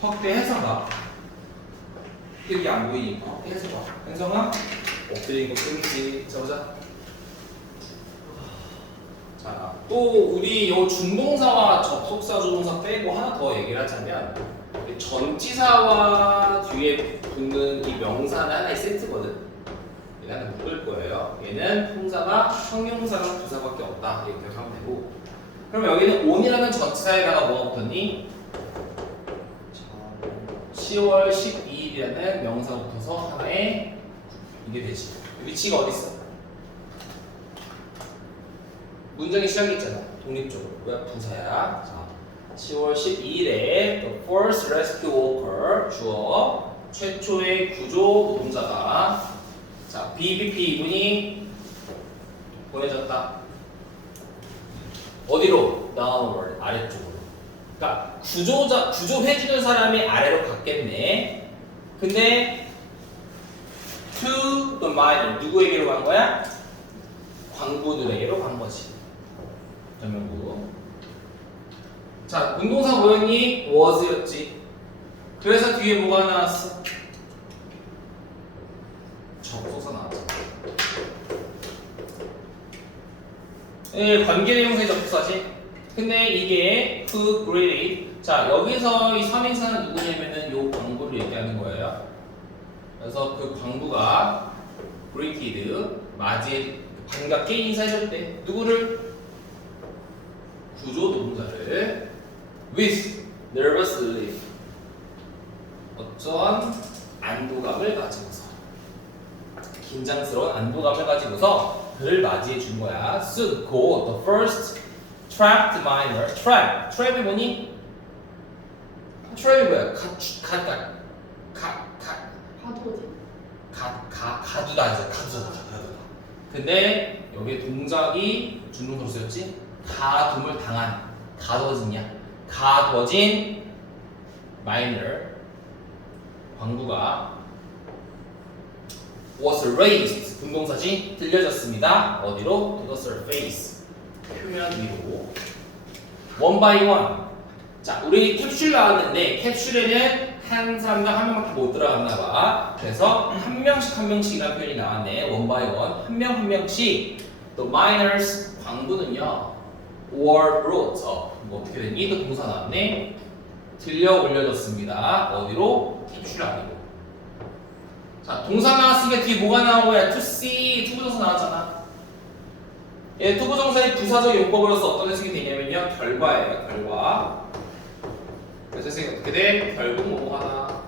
확대해서 봐. 이게 안 보이니까 확대해서 봐. 현성아 엎드린 거 끊지. 자 보자. 자, 또 우리 요 준동사와 접속사 조동사 빼고 하나 더 얘기를 하자면 이 전치사와 뒤에 붙는 이 명사는 하나의 세트거든. 얘는 묶을 거예요. 얘는 통사가 형용사랑 부사밖에 없다. 이렇게 하면 되고. 그럼 여기는 on이라는 전치사에다가 뭐가 붙었니? 10월 12일이라는 명사가 붙어서 하나의 이게 되지. 위치가 어디 있어? 문장의 시작이 있잖아. 독립적으로. 왜 부사야? 자, 10월 12일에 the first rescue worker 주어 최초의 구조 노동자가 자 BBP 이분이 보내졌다. 어디로? downward 아래쪽으로. 그러니까 구조자 구조해주는 사람이 아래로 갔겠네. 근데 to the miner 누구에게로 간 거야? 광부들에게로 간 거지. 전명구. 자, 운동사 뭐였니? was였지. 그래서 뒤에 뭐가 나왔어? 접속사 나왔잖아. 예, 관계 대명사의 접속사지. 근데 이게 who greeted. 자, 여기서 이 3인사는 누구냐면은 요 광부를 얘기하는 거예요. 그래서 그 광부가 greeted 맞이 반갑게 인사해줬대. 누구를? 구조 노동자를 with nervous relief 어떠한 안도감을 가지고서 긴장스러운 안도감을 가지고서 그를 맞이해 준 거야. Soon go the first trapped miner. trap. trap이 뭐니? trap이 뭐야? 가가가 가가 파도지. 가, 가, 가두다 이제 가두다 가두다 근데 여기 동작이 준동사로 쓰였지 가둠을 당한 가둬진냐 가둬진 마이너 광부가 was raised 분동사지 들려졌습니다 어디로 to the surface 표면 위로. One by one. 자 우리 캡슐 나왔는데 캡슐에는 한 사람당 한 명밖에 못 들어갔나 봐. 그래서 한 명씩 한 명씩이라는 표현이 나왔네. One by one. 한명 한 명씩. The miners 광부는요 were brought up. 뭐 어떻게 됐니? 또 동사 나왔네. 들려 올려졌습니다. 어디로? 캡슐 아니고 자 동사 나왔으니까 뒤에 뭐가 나온 거야? to see 투부정사 나왔잖아 예, 투부정사의 부사적 용법으로서 어떤 해석이 되냐면요 결과예요 결과 그래서 선생님 어떻게 돼? 결국 뭐뭐 하나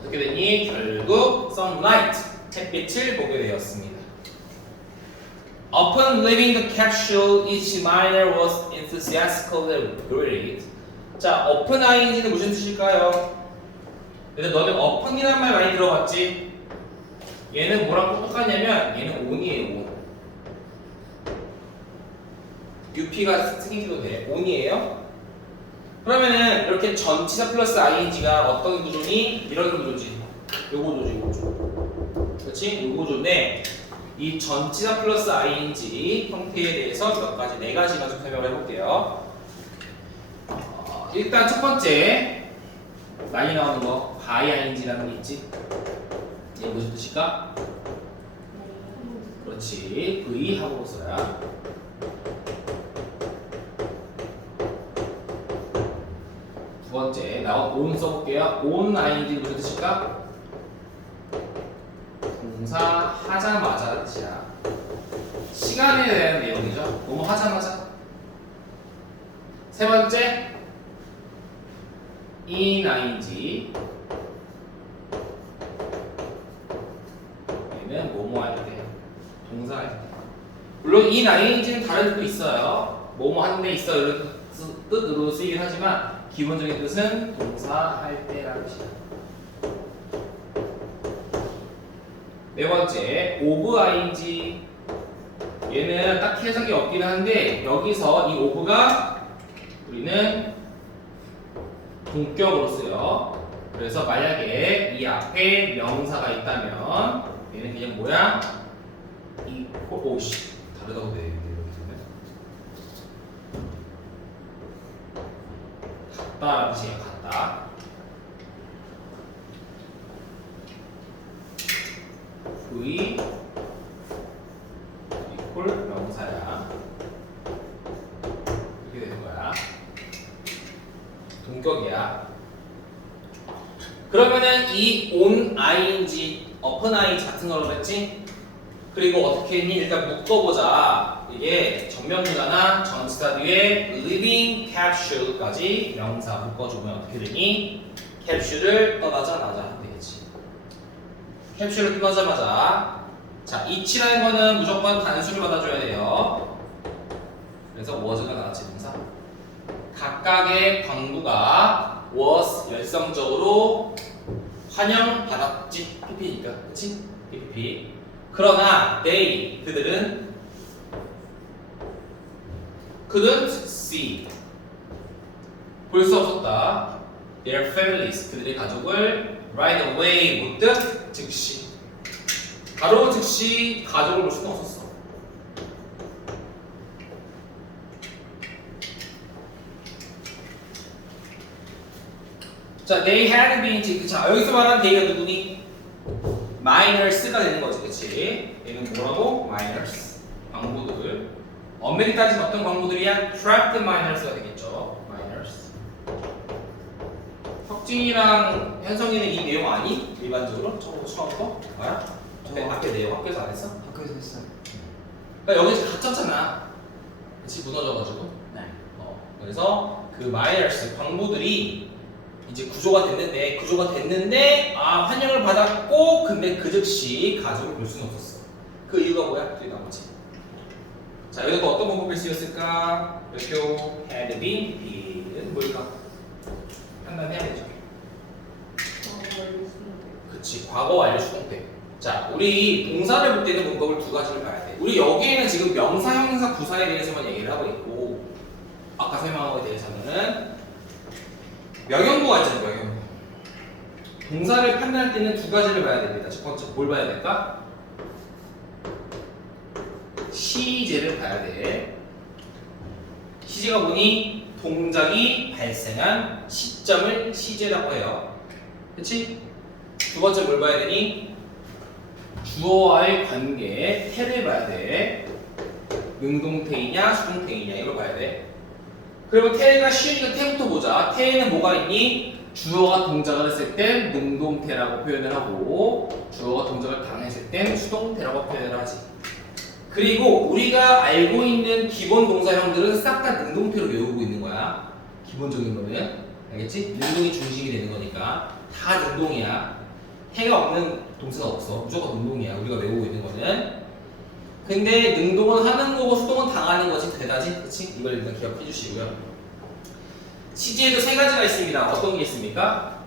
어떻게 되니? 결국 sunlight 햇빛을 보게 되었습니다. Upon leaving the capsule, each miner was enthusiastically greeted. 자, open ing는 무슨 뜻일까요? 근데 너는 open이란 말 많이 들어봤지? 얘는 뭐랑 똑똑하냐면 얘는 on이에요, on. UP가 스트링도 돼. on이에요? 그러면은 이렇게 전치사 플러스 ing가 어떤 구조니? 이런 구조지. 요거 구조지, 요거. 그렇지? 요거 구조인데 이 전치사 플러스 ing 형태에 대해서 몇 가지 네 가지만 좀 설명을 해볼게요. 어, 일단 첫 번째 많이 나오는 거 by ing라는 게 있지. 이게 무슨 뜻일까? 그렇지. v 하고 써야. 두 번째 나온 on 써볼게요. on ing 무슨 뜻일까? 동사 하자마자는 뜻이야. 시간에 대한 내용이죠. 너무 하자마자. 세 번째 in ing 얘는 뭐뭐 할 때, 동사 할 때. 물론 in ing는 다른 뜻도 있어요. 뭐뭐 하는 데 있어 이런 뜻- 뜻으로 쓰이긴 하지만 기본적인 뜻은 동사 할 때라는 뜻이야. 네 번째, of ing. 얘는 딱 해석이 없긴 한데 여기서 이 of가 우리는 동격으로 써요. 그래서 만약에 이 앞에 명사가 있다면 얘는 그냥 뭐야? 이 오씨 다르다고 돼 갔다라는 뜻이에요. 갔다. V 이퀄 명사야. 이렇게 되는 거야. 동격이야. 그러면은 이 on ing, ing 같은 걸로 했지? 그리고 어떻게 했니? 일단 묶어보자. 이게 전면부사나 전치사 뒤에 living capsule까지 명사 묶어주면 어떻게 되니? 캡슐을 떠나자마자 되겠지. 캡슐을 떠나자마자 자, 이치라는 거는 무조건 단수를 받아줘야 돼요. 그래서 was가 나왔지 동사. 각각의 광부가 was 열성적으로 환영받았지? PP니까 그치? PPP 그러나 they 그들은 couldn't see. 볼 수 없었다. Their families 그들의 가족을 right away 문득 즉시. 바로 즉시 가족을 볼 수는 없었어 자, they had been 지- 자 여기서 말하는 they가 누구니? minors가 되는 거지, 그렇지? 얘는 뭐라고? minors 광부들. 엄밀히 따지면 어떤 광부들이야? trapped minors가 되겠죠. minors. 혁진이랑 현성이는 이 내용 아니? 일반적으로 처음 수업 거 알아? 앞에, 저- 앞에 내용 학교에서 안 했어? 학교에서 했어요. 그러니까 여기서 갇혔잖아. 그치 무너져가지고. 네. 어, 그래서 그 마이너스 광부들이 이제 구조가 됐는데 구조가 됐는데 아 환영을 받았고 근데 그 즉시 가족을 볼 수는 없었어. 그 이유가 뭐야? 뒤에 나오지. 자 여기서 또 어떤 방법을 쓰였을까? 몇표 had been be는 뭘까? 판단해야 되죠. 그치 과거 완료 수동태. 자 우리 동사를 볼 때는 문법을 두 가지를 봐야 돼. 우리 여기에는 지금 명사, 형용사, 부사에 대해서만 얘기를 하고 있고 아까 설명한 거에 대해서는 명령구가 있잖아요, 명령구. 동사를 판단할 때는 두 가지를 봐야 됩니다. 첫 번째, 뭘 봐야 될까? 시제를 봐야 돼. 시제가 뭐니? 동작이 발생한 시점을 시제라고 해요. 그치? 두 번째 뭘 봐야 되니? 주어와의 관계, 태를 봐야 돼. 능동태이냐, 수동태이냐, 이걸 봐야 돼. 그러면 태가 쉬우니까 태부터 보자. 태에는 뭐가 있니? 주어가 동작을 했을 땐 능동태라고 표현을 하고 주어가 동작을 당했을 땐 수동태라고 표현을 하지. 그리고 우리가 알고 있는 기본 동사형들은 싹 다 능동태로 외우고 있는 거야. 기본적인 거는 알겠지? 능동이 중심이 되는 거니까 다 능동이야. 해가 없는 동사가 없어. 무조건 능동이야. 우리가 외우고 있는 거는. 근데 능동은 하는 거고 수동은 당하는 거지. 대다지? 그치? 이걸 일단 기억해 주시고요. 시제에도 세 가지가 있습니다. 어떤 게 있습니까?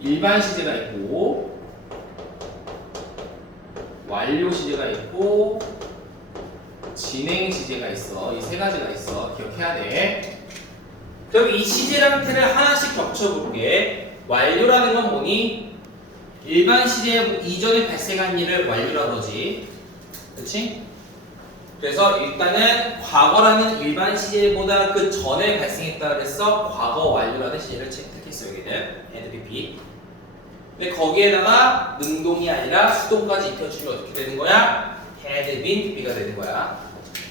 일반 시제가 있고 완료 시제가 있고 진행 시제가 있어. 이 세 가지가 있어. 기억해야 돼. 그럼 이 시제랑 틀을 하나씩 겹쳐볼게. 완료라는 건 뭐니? 일반 시제 이전에 발생한 일을 완료라는 거지 그치? 그래서 일단은 과거라는 일반 시제보다 그 전에 발생했다 그래서 과거 완료라는 시제를 채택했어요 여기는 NPP 근데 거기에다가 능동이 아니라 수동까지 입혀주면 어떻게 되는 거야? had been PP가 되는 거야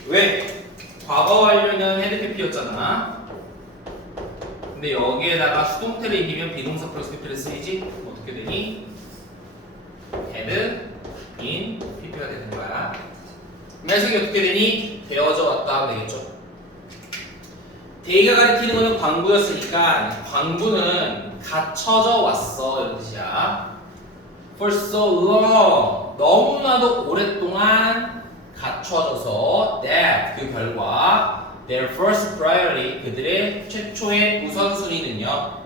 왜? 과거 완료는 had PP였잖아 근데 여기에다가 수동태를 입히면 비동사 플러스 PP를 쓰이지? 어떻게 되니? had been PP가 되는 거야. 해석이 어떻게 되니? 되어져 왔다 하면 되겠죠. 대의가 가리키는 거는 광부였으니까 광부는 갖춰져 왔어 이런 뜻이야. So long 너무나도 오랫동안 갖춰져서 that 그 결과 their first priority 그들의 최초의 우선순위는요.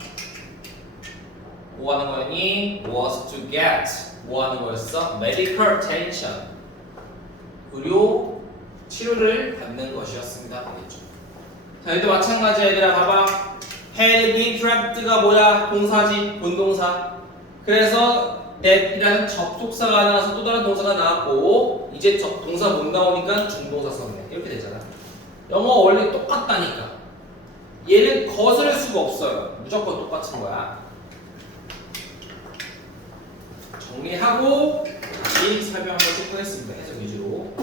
뭐 하는 거니? was to get 뭐 하는 거였어? medical attention 의료 치료를 받는 것이었습니다. 되겠죠. 자, 얘도 마찬가지야 얘들아 봐봐. had been trapped가 뭐야? 동사지, 본동사. 그래서 that이라는 접속사가 나와서 또 다른 동사가 나왔고 이제 접, 동사 못 나오니까 중동사 썼네. 이렇게 되잖아. 영어 원래 똑같다니까. 얘는 거스를 수가 없어요. 무조건 똑같은 거야. 정리하고 다시 설명 한번 쭉 하겠습니다. 해석 위주로.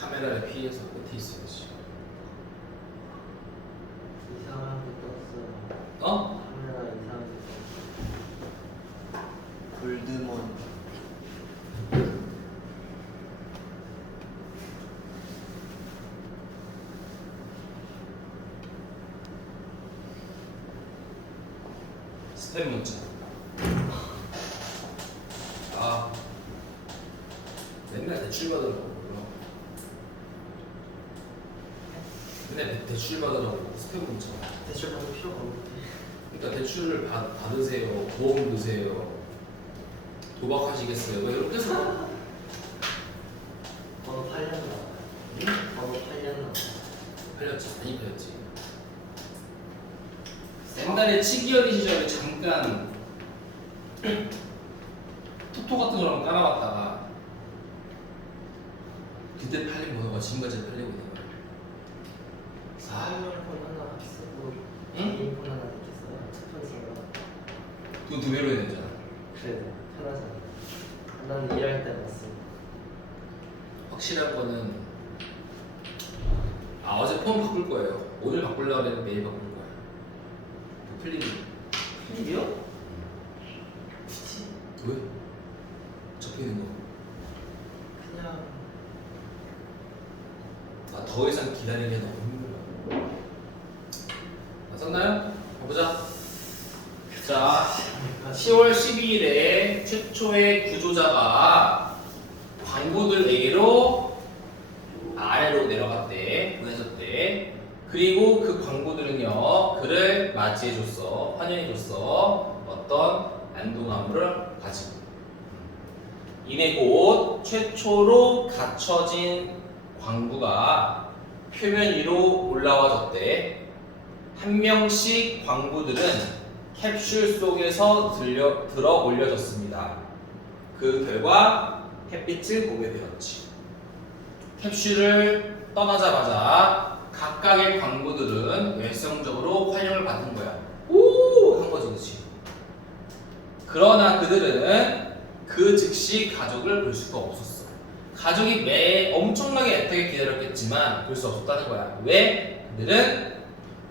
카메라를 피해서 끝에 있어야지. 이상하게 떴어요. 어? 카메라 이상하게 골드몬 스팸 문자. 아, 맨날 대출 받으라고. 맨날 대- 대출 받으라고 스팸 문자. 대출 받을 필요가 없는데. 그러니까 대출을 받, 받으세요, 보험 드세요, 도박하시겠어요. 뭐 이렇게 해서 번호 팔렸나? 번호 팔렸나? 팔렸지, 많이 팔렸지. 옛날에 치기어리 시절에 잠깐 토토 같은 거랑 깔아봤다가 그때 팔린 번호가 지금까지 팔리고 있는 거야. 아, 사이먼폰 하나 쓰고 응? 개인 폰 하나 있겠어요. 투폰 쓰고. 그거 두 배로 해야 되잖아. 그래 편하잖아. 나는 일할 때 봤어. 확실한 거는 아 어제 폰 바꿀 거예요. 오늘 바꾸려고 했는데 내일 바꿀 거야. 그 플립이 필립이요? 굳이 왜? 적혀 있는 거. 그냥 아, 더 이상 기다리기 너무 힘들어. 아, 썼나요? 가보자. 자, 10월 12일에 최초의 구조자가 광부들에게로 아래로 내려갔대, 보내졌대. 그리고 그 광부들은요, 그를 맞이해줬어, 환영해줬어. 어떤 안동함을 가지고. 이내 곧 최초로 갖춰진 광부가 표면 위로 올라와졌대. 한 명씩 광부들은 캡슐 속에서 들려, 들어 올려졌습니다. 그 결과 햇빛을 보게 되었지. 캡슐을 떠나자마자 각각의 광부들은 열성적으로 환영을 받은 거야. 오! 한 거지, 그치? 그러나 그들은 그 즉시 가족을 볼 수가 없었어. 가족이 매 엄청나게 애타게 기다렸겠지만 볼 수 없었다는 거야. 왜? 그들은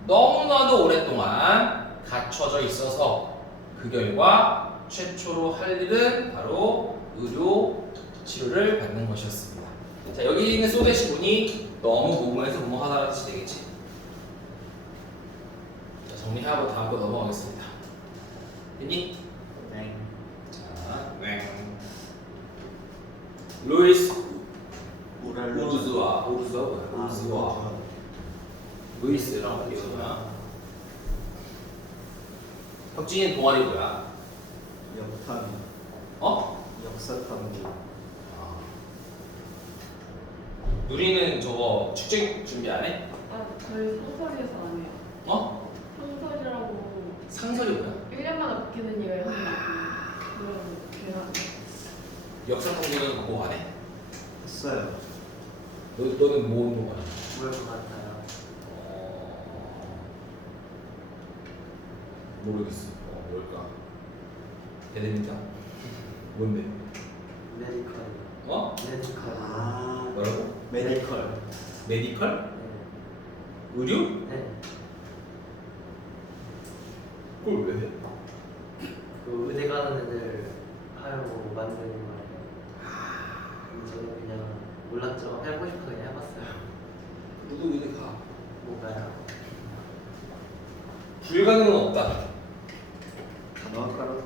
너무나도 오랫동안 갇혀져 있어서 그 결과 최초로 할 일은 바로 의료 치료를 받는 것이었습니다. 자 여기 있는 소대시 분이 너무 무모해서 무모하다는 뜻이 되겠지. 자 정리하고 다음 거 넘어가겠습니다. 됐니? 네. 자, 네. 루이스 우르즈와 우르즈와? 아, 우르즈와 루이스라고 할게요. 혁진이 동아리 뭐야? 역탐 어? 역사탐기 누리는 저거 축제 준비 안 해? 아, 저희 소설에서 안 해요. 어? 소설이라고 상설이 뭐야? 1년마다 바뀌는 일을 한다고 그런 계란. 역사 통계는 그거 안 해? 했어요 너, 너는 뭐 운동하냐? 그럴 것 같아요. 어... 모르겠어. 어, 뭘까? 배드민턴? 뭔데? 메디컬. 어? 메디컬. 아 뭐라고? 메디컬 메디컬? 네. 의료? 네. 그걸 왜 해? 그 의대 가는 애들 하려고 만드는 거예요. 근데 저는 그냥 몰랐죠. 해보고 싶어서 그냥 해봤어요. 너도 의대 가. 뭐가요? 불가능은 없다. 간호학과라서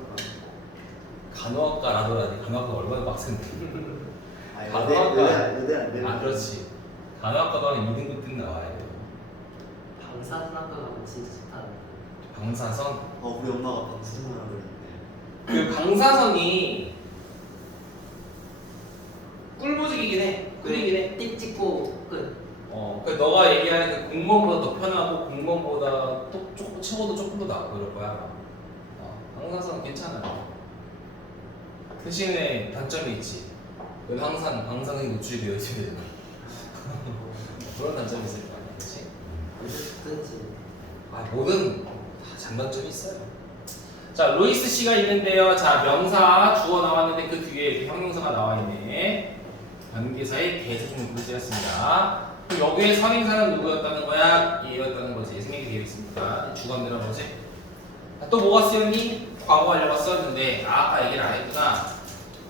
간호학과라더라니 간호학과 얼마나 빡센데. 아 의대 간호학과. 의대 의대 안 되는 아 그렇지. 간호학과도 한 2등급 등 나와야 돼. 방사선학과 가면 진짜 좋다는데. 방사선. 어 그랬는데 그 방사선이 꿀보직이긴 해. 꿀이긴 해. 띡 찍고 끝. 어, 그 너가 얘기하는 그 공무원보다 더 편하고 공무원보다 또 조금 치고도 조금 더 나고 그럴 거야. 어, 방사선 괜찮아. 대신에 단점이 있지. 넌 항상 방사능에 노출이 되어 있어야 되잖아. 그런 단점이 있을 거 아니야, 그렇지? 어쨌든지 아, 모든 다 장단점이 있어요. 자, 로이스 씨가 있는데요. 자, 명사 주어 나왔는데 그 뒤에 형용사가 나와 있네. 관계사의 글씨였습니다. 그럼 여기에 선행사는 누구였다는 거야? 얘였다는 거지. 생략이 되어 있습니다. 주관들은 뭐지? 아, 또 뭐가 쓰였니? 과거 완료가 썼는데 아, 아까 얘기를 안 했구나.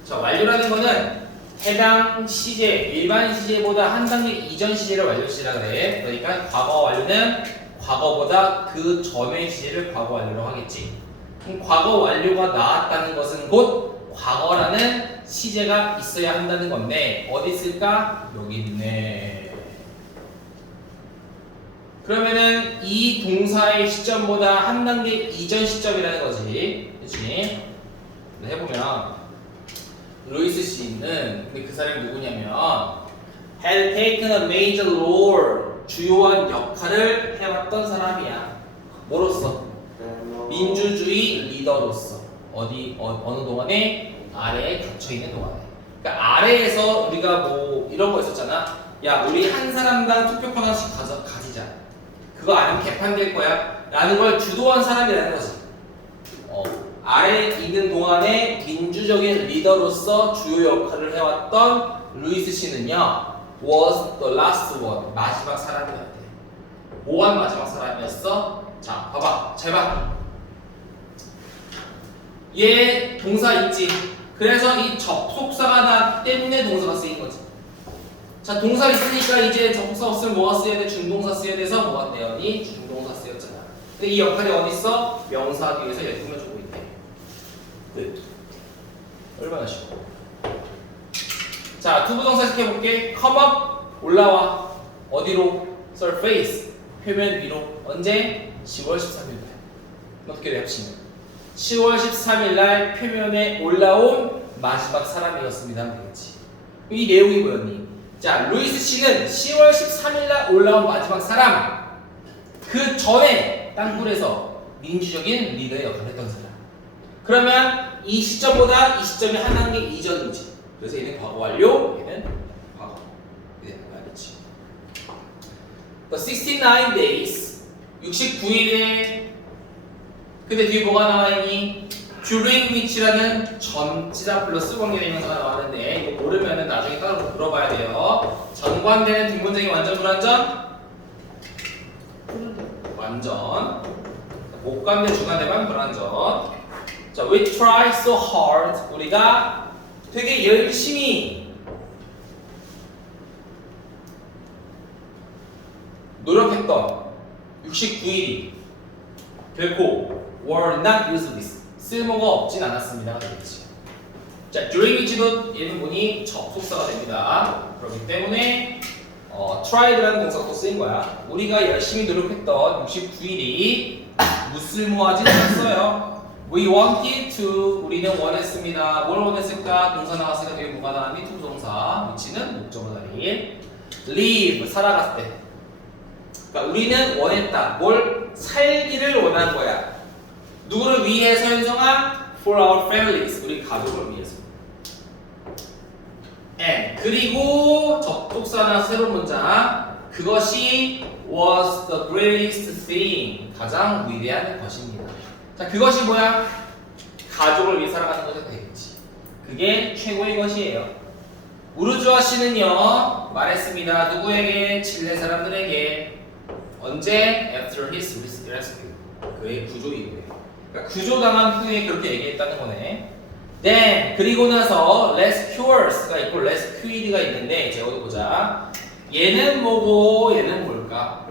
자, 완료라는 거는 해당 시제, 일반 시제보다 한 단계 이전 시제를 완료 시제라 그래. 그러니까 과거 완료는 과거보다 그 전의 시제를 과거 완료로 하겠지. 과거 완료가 나왔다는 것은 곧 과거라는 시제가 있어야 한다는 건데 어디 있을까? 여기 있네. 그러면은 이 동사의 시점보다 한 단계 이전 시점이라는 거지. 그치? 해보면 루이스 씨는 근데 그 사람이 누구냐면 had taken a major role 주요한 역할을 해왔던 사람이야. 뭐로서? 민주주의 리더로서 어디 어, 어느 동안에 아래에 갇혀 있는 동안에. 그러니까 아래에서 우리가 뭐 이런 거 있었잖아. 야 우리 한 사람당 투표권 하나씩 가져, 가지자. 그거 아니면 개판될 거야. 라는 걸 주도한 사람이라는 거지. 어, 아래에 있는 동안에 민주적인 리더로서 주요 역할을 해왔던 루이스 씨는요 was the last one 마지막 사람이었대. 뭐한 마지막 사람이었어? 자, 봐봐, 잘 봐. 얘 동사 있지. 그래서 이 접속사가 나 때문에 동사가 쓰인 거지. 자, 동사 있으니까 이제 접속사 없으면 뭐가 쓰여야 돼? 중동사 쓰여야 돼서 뭐가 돼요? 이 중동사 쓰였잖아. 근데 이 역할이 어디 있어? 명사 뒤에서 얘 꾸며주고 있대. 끝. 얼마나 쉬워. 자, 투부정사 시켜볼게. come up, 올라와. 어디로? surface, 표면 위로. 언제? 10월 13일 날. 어떻게 돼, 합치면? 10월 13일 날 표면에 올라온 마지막 사람이었습니다. 되겠지. 이 내용이 뭐였니? 자, 루이스 씨는 10월 13일 날 올라온 마지막 사람. 그 전에 땅굴에서 민주적인 리더의 역할을 했던 사람. 그러면 이 시점보다 이 시점이 한 단계 이전이지. 그래서 얘는 과거 완료, 얘는 과거. 거야, 그렇지? The 69 days, 69일에 근데 뒤에 뭐가 나와 있니? during which라는 전치사 플러스 관계대명사가 나왔는데 이거 모르면은 나중에 따로 물어봐야 돼요. 전관되는 뒷문장이 완전 불완전? 완전. 목관대 주관대만 불완전. 자, we try so hard. 우리가 되게 열심히 노력했던 69일이 결코 were not useless. 쓸모가 없진 않았습니다. 되겠지. 자, during which도 얘는 뭐니? 접속사가 됩니다. 그렇기 때문에 어, tried라는 동사가 또 쓰인 거야. 우리가 열심히 노력했던 69일이 무쓸모하진 않았어요. We wanted to 우리는 원했습니다. 뭘 원했을까? 동사 나왔으니까 뒤에 뭐가 나왔니? 동사. 위치는 목적어 자리. live 살아갔을 때. 그러니까 우리는 원했다. 뭘 살기를 원한 거야. 누구를 위해서 현성아? For our families. 우리 가족을 위해서. and 그리고 접속사나 새로운 문장 그것이 was the greatest thing 가장 위대한 것입니다. 자 그것이 뭐야? 가족을 위해 살아가는 것이 되겠지. 그게 최고의 것이에요. 우르주아 씨는요 말했습니다. 누구에게 칠레 사람들에게 언제 after his rescue 그의 구조 이후에 그러니까 구조당한 후에 그렇게 얘기했다는 거네. then 그리고 나서 rescuers가 있고 rescued가 있는데 제가 어디 보자. 얘는 뭐고 얘는 뭘까?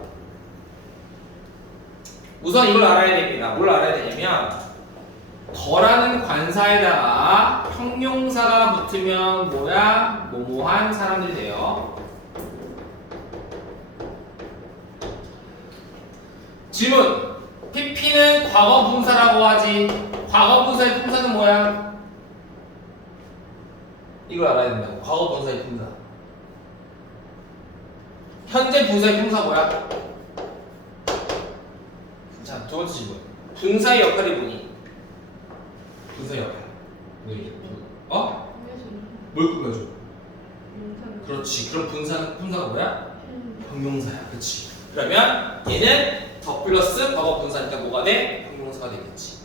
우선 이걸 알아야 됩니다. 뭘 알아야 되냐면 더라는 관사에다가 형용사가 붙으면 뭐야? 뭐뭐한 사람들이 돼요. 질문. PP는 과거 분사라고 하지. 과거 분사의 품사는 뭐야? 이걸 알아야 된다고. 과거 분사의 품사. 현재 분사의 품사 뭐야? 자, 두 번째 질문. 분사의 역할이 뭐니? 분사의 역할. 뭐 이게 분- 어? 뭘 꾸며줘? 그렇지. 그럼 분사 분사가 뭐야? 음. 형용사야. 그렇지. 그러면 얘는 더 플러스 과거 분사니까 뭐가 돼? 형용사가 되겠지.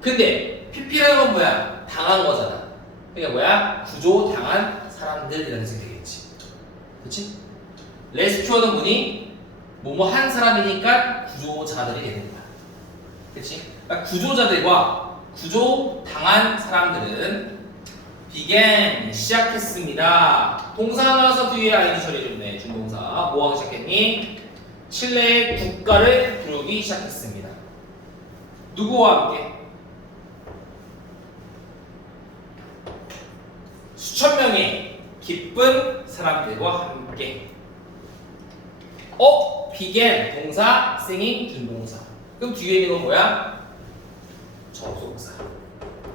근데 PP라는 건 뭐야? 당한 거잖아. 그러니까 뭐야? 구조 당한 사람들이라는 생각이 되겠지. 그렇지? 레스큐어는 뭐니? 뭐뭐 한 사람이니까 구조자들이 되는 거야. 그렇지? 그러니까 구조자들과 구조 당한 사람들은 began 시작했습니다. 동사 나와서 뒤에 ing 처리해줬네. 준동사. 뭐 하기 시작했니? 칠레의 국가를 부르기 시작했습니다. 누구와 함께? 수천 명의 기쁜 사람들과 함께. 어? began 동사, singing 준동사. 그럼 뒤에 있는 건 뭐야? 접속사.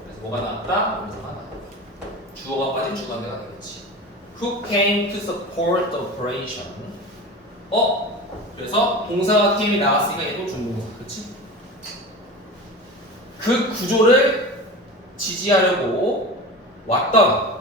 그래서 뭐가 나왔다? 동사가 나왔다. 주어가 빠진 주관대가 되겠지. Who came to support the operation? 어? 그래서 동사가 팀이 나왔으니까 얘도 준동사, 그렇지? 그 구조를 지지하려고 왔던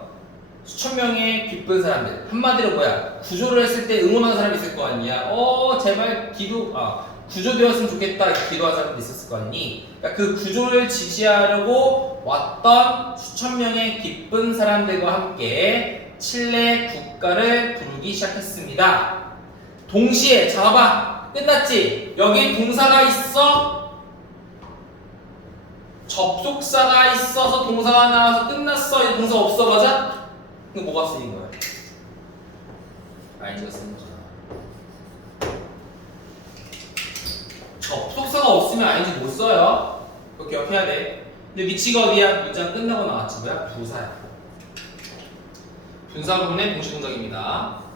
수천 명의 기쁜 사람들 한마디로 뭐야? 구조를 했을 때 응원하는 사람이 있을 거 아니야? 어 제발 기도 아 구조되었으면 좋겠다 기도한 사람도 있었을 거 아니? 그러니까 그 구조를 지지하려고 왔던 수천 명의 기쁜 사람들과 함께 칠레 국가를 부르기 시작했습니다. 동시에 잡아봐 끝났지? 여기 동사가 있어? 접속사가 있어서 동사가 나와서 끝났어. 이제 동사 없어. 맞아? 그럼 뭐가 쓰인 거야? 아이즈가 쓰는 거잖아. 접속사가 없으면 아이즈 못 써요. 그거 기억해야 돼. 근데 위치가 어디야? 문장 끝나고 나왔지. 뭐야? 부사야. 분사구문의 동시 동작입니다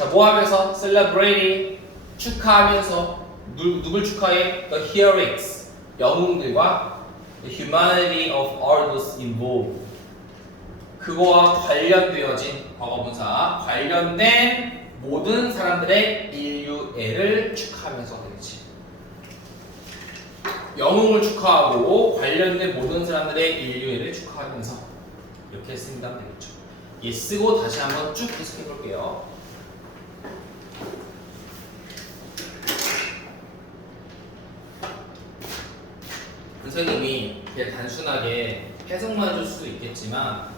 자, 뭐 하면서? celebrating 축하하면서 누, 누굴 축하해? The heroics 영웅들과 the humanity of all those involved 그거와 관련되어진 과거분사 관련된 모든 사람들의 인류애를 축하하면서 되겠지 영웅을 축하하고 관련된 모든 사람들의 인류애를 축하하면서 이렇게 쓰면 되겠죠 예 쓰고 다시 한번 쭉 계속해 볼게요 선생님이 그냥 단순하게 해석만 해줄 수도 있겠지만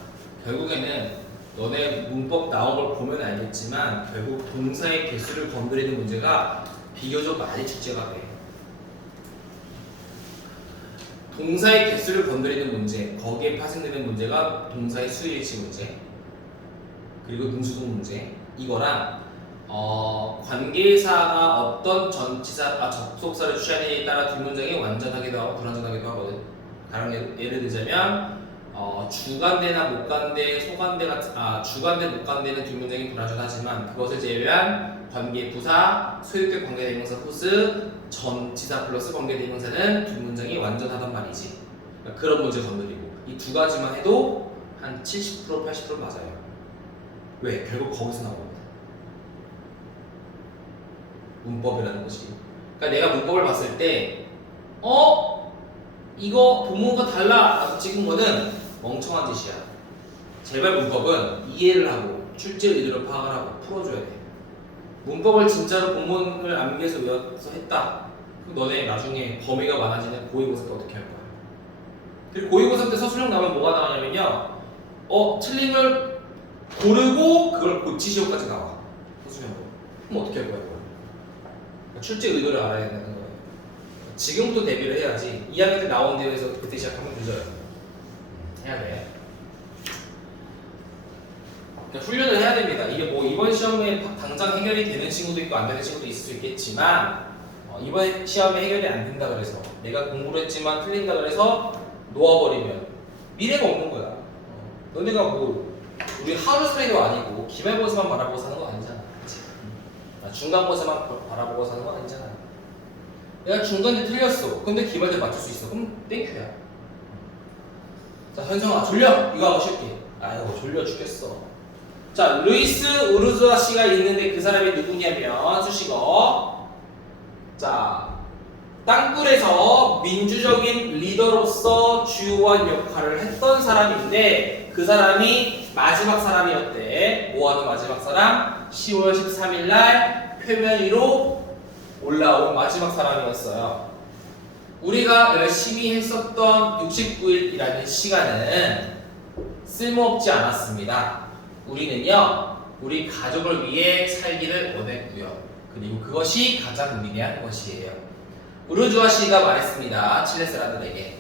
결국에는 너네 문법 나온 걸 보면 알겠지만 결국 동사의 개수를 건드리는 문제가 비교적 많이 출제가 돼. 동사의 개수를 건드리는 문제, 거기에 파생되는 문제가 동사의 수일치 문제, 그리고 능수동 문제, 이거랑 어, 관계사가 어떤 전치사, 아, 접속사를 취하느냐에 따라 뒷문장이 완전하기도 하고 불완전하기도 하거든. 다른 예를, 들자면 어, 주관대나 목관대, 소관대 같은 아 주관대, 목관대는 뒷문장이 불완전하지만 그것을 제외한 관계 부사, 소유격 관계 대명사 후스, 전치사 플러스 관계 대명사는 뒷문장이 완전하단 말이지. 그러니까 그런 문제 건드리고 이 두 가지만 해도 한 70% 80% 맞아요. 왜? 결국 거기서 나오거든. 문법이라는 것이. 그러니까 내가 문법을 봤을 때, 어? 이거 본문과 달라! 라고 찍은 거는 멍청한 짓이야. 제발 문법은 이해를 하고 출제 의도를 파악을 하고 풀어줘야 돼. 문법을 진짜로 본문을 암기해서 외워서 했다. 그럼 너네 나중에 범위가 많아지는 고위고사 때 어떻게 할 거야? 그리고 고위고사 때 서술형 나오면 뭐가 나오냐면요. 어, 틀린 걸 고르고 그걸 고치시오까지 나와. 서술형으로. 그럼 어떻게 할 거야? 출제 의도를 알아야 되는 거예요. 지금부터 대비를 해야지. 2학년 때 나온 대회에서 그때 시작하면 늦어요. 해야 돼. 그러니까 훈련을 해야 됩니다. 이게 뭐 이번 시험에 당장 해결이 되는 친구도 있고 안 되는 친구도 있을 수 있겠지만 어, 이번 시험에 해결이 안 된다 그래서 내가 공부를 했지만 틀린다 그래서 놓아버리면 미래가 없는 거야. 어, 너네가 뭐 우리 하루 사이도 아니고 기말고사만 바라보고 사는 건 아니잖아. 중간고사만 바- 바라보고 사는 건 아니잖아. 내가 중간에 틀렸어. 근데 기말대 맞출 수 있어. 그럼 땡큐야. 자, 현성아 졸려. 이거 하고 쉴게. 아이고 졸려 죽겠어. 자, 루이스 우르즈아 씨가 있는데 그 사람이 누구냐면 수식어. 자, 땅굴에서 민주적인 리더로서 주요한 역할을 했던 사람인데 그 사람이 마지막 사람이었대. 뭐하는 마지막 사람? 10월 13일 날 표면 위로 올라온 마지막 사람이었어요. 우리가 열심히 했었던 69일이라는 시간은 쓸모없지 않았습니다. 우리는요, 우리 가족을 위해 살기를 원했고요. 그리고 그것이 가장 위대한 것이에요. 우르주아 씨가 말했습니다. 칠레 사람들에게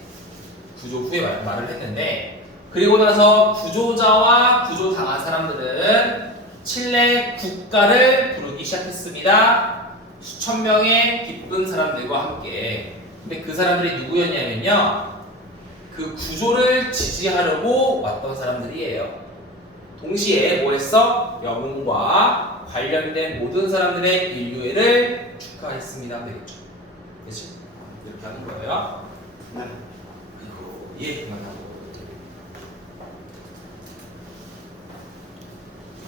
구조 후에 말- 말을 했는데 그리고 나서 구조자와 구조당한 사람들은 칠레 국가를 부르기 시작했습니다. 수천 명의 기쁜 사람들과 함께. 근데 그 사람들이 누구였냐면요. 그 구조를 지지하려고 왔던 사람들이에요. 동시에 뭐 했어? 영웅과 관련된 모든 사람들의 인류애를 축하했습니다. 되겠죠. 그치? 이렇게 하는 거예요. 네. 그리고 예, 그만하고.